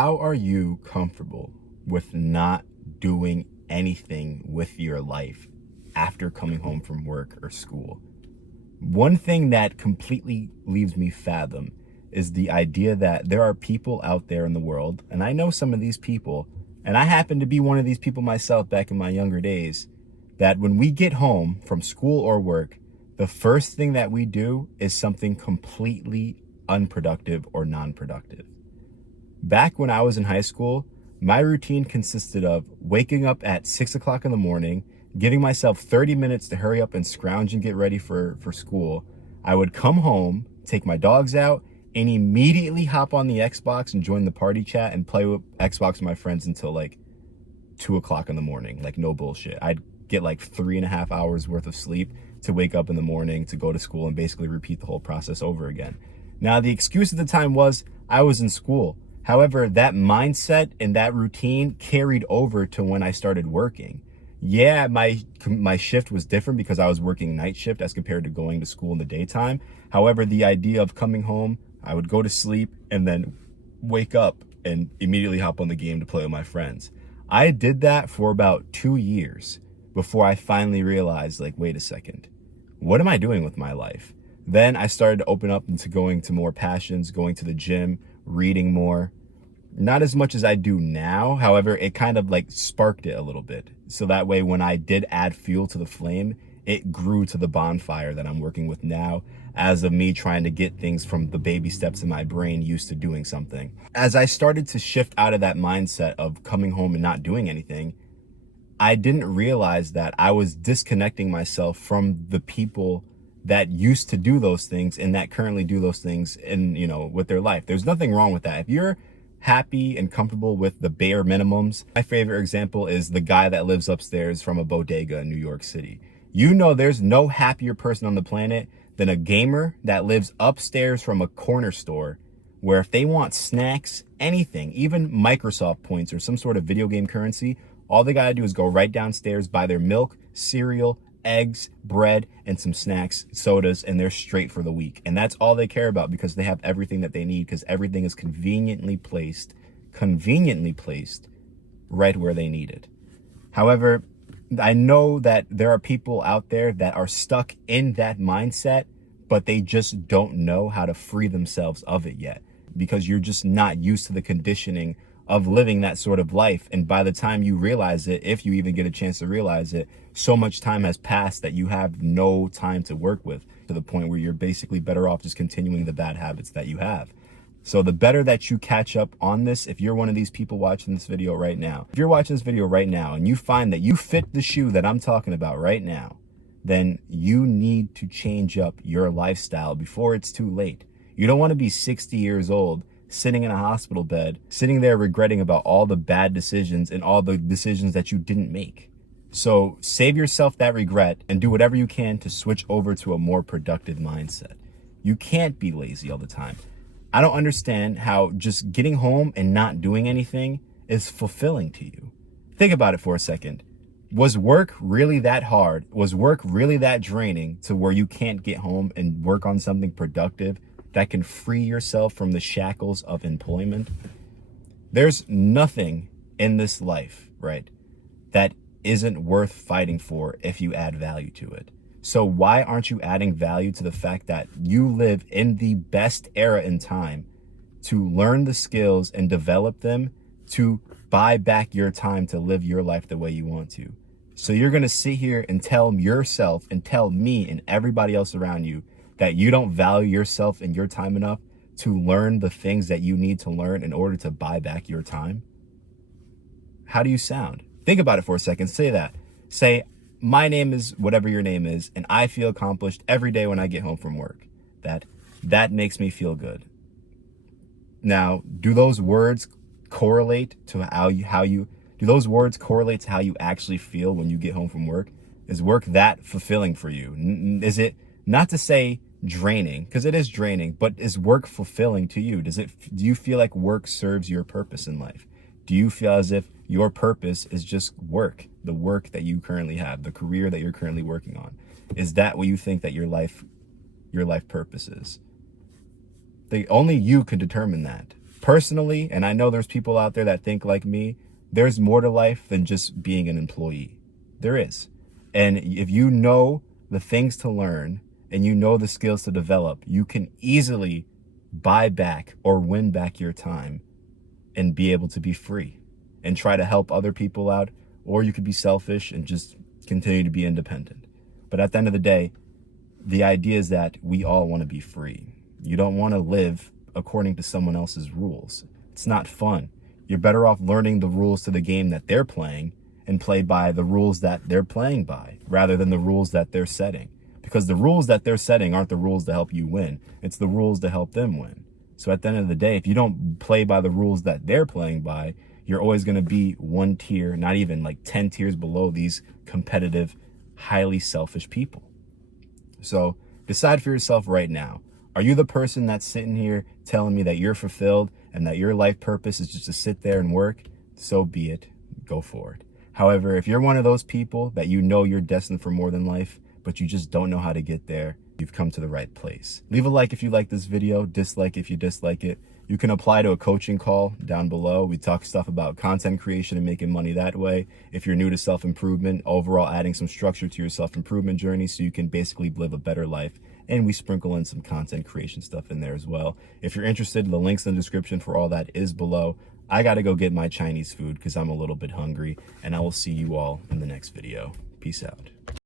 How are you comfortable with not doing anything with your life after coming home from work or school? One thing that completely leaves me fathom is the idea that there are people out there in the world, and I know some of these people, and I happen to be one of these people myself back in my younger days, that when we get home from school or work, the first thing that we do is something completely unproductive or non-productive. Back when I was in high school, my routine consisted of waking up at 6 o'clock in the morning, giving myself 30 minutes to hurry up and scrounge and get ready for school. I would come home, take my dogs out, and immediately hop on the Xbox and join the party chat and play with Xbox with my friends until like 2 o'clock in the morning. Like, no bullshit. I'd get like 3.5 hours worth of sleep to wake up in the morning to go to school and basically repeat the whole process over again. Now, the excuse at the time was I was in school. However, that mindset and that routine carried over to when I started working. Yeah, my shift was different because I was working night shift as compared to going to school in the daytime. However, the idea of coming home, I would go to sleep and then wake up and immediately hop on the game to play with my friends. I did that for about 2 years before I finally realized, like, wait a second, what am I doing with my life? Then I started to open up into going to more passions, going to the gym, reading more. Not as much as I do now. However, it kind of like sparked it a little bit. So that way, when I did add fuel to the flame, it grew to the bonfire that I'm working with now, as of me trying to get things from the baby steps in my brain used to doing something. As I started to shift out of that mindset of coming home and not doing anything, I didn't realize that I was disconnecting myself from the people that used to do those things and that currently do those things in, with their life. There's nothing wrong with that. If you're happy and comfortable with the bare minimums, my favorite example is the guy that lives upstairs from a bodega in New York City. There's no happier person on the planet than a gamer that lives upstairs from a corner store, where if they want snacks, anything, even Microsoft points or some sort of video game currency, all they gotta do is go right downstairs, buy their milk, cereal, eggs, bread, and some snacks, sodas, and they're straight for the week. And that's all they care about because they have everything that they need, because everything is conveniently placed right where they need it. However, I know that there are people out there that are stuck in that mindset, but they just don't know how to free themselves of it yet, because you're just not used to the conditioning of living that sort of life. And by the time you realize it, if you even get a chance to realize it, so much time has passed that you have no time to work with, to the point where you're basically better off just continuing the bad habits that you have. So the better that you catch up on this, if you're one of these people watching this video right now, if you're watching this video right now and you find that you fit the shoe that I'm talking about right now, then you need to change up your lifestyle before it's too late. You don't want to be 60 years old, sitting in a hospital bed, sitting there regretting about all the bad decisions and all the decisions that you didn't make. So save yourself that regret and do whatever you can to switch over to a more productive mindset. You can't be lazy all the time. I don't understand how just getting home and not doing anything is fulfilling to you. Think about it for a second. Was work really that hard? Was work really that draining to where you can't get home and work on something productive that can free yourself from the shackles of employment? There's nothing in this life, right, that isn't worth fighting for if you add value to it. So why aren't you adding value to the fact that you live in the best era in time to learn the skills and develop them to buy back your time to live your life the way you want to? So you're going to sit here and tell yourself and tell me and everybody else around you that you don't value yourself and your time enough to learn the things that you need to learn in order to buy back your time? How do you sound? Think about it for a second. Say that. Say, my name is whatever your name is, and I feel accomplished every day when I get home from work. That makes me feel good. Now, do those words correlate to how you do those words correlate to how you actually feel when you get home from work? Is work that fulfilling for you? Is it, not to say draining, because it is draining, but is work fulfilling to you? Do you feel like work serves your purpose in life? Do you feel as if your purpose is just work, the work that you currently have, the career that you're currently working on? Is that what you think that your life purpose is? Only you could determine that. Personally, and I know there's people out there that think like me, there's more to life than just being an employee. There is. And if you know the things to learn and you know the skills to develop, you can easily buy back or win back your time and be able to be free and try to help other people out, or you could be selfish and just continue to be independent. But at the end of the day, the idea is that we all want to be free. You don't want to live according to someone else's rules. It's not fun. You're better off learning the rules to the game that they're playing and play by the rules that they're playing by rather than the rules that they're setting. Because the rules that they're setting aren't the rules to help you win. It's the rules to help them win. So at the end of the day, if you don't play by the rules that they're playing by, you're always going to be one tier, not even like 10 tiers below these competitive, highly selfish people. So decide for yourself right now. Are you the person that's sitting here telling me that you're fulfilled and that your life purpose is just to sit there and work? So be it. Go for it. However, if you're one of those people that you know you're destined for more than life, but you just don't know how to get there, you've come to the right place. Leave a like if you like this video, dislike if you dislike it. You can apply to a coaching call down below. We talk stuff about content creation and making money that way. If you're new to self-improvement, overall adding some structure to your self-improvement journey so you can basically live a better life. And we sprinkle in some content creation stuff in there as well. If you're interested, the links in the description for all that is below. I gotta go get my Chinese food because I'm a little bit hungry, and I will see you all in the next video. Peace out.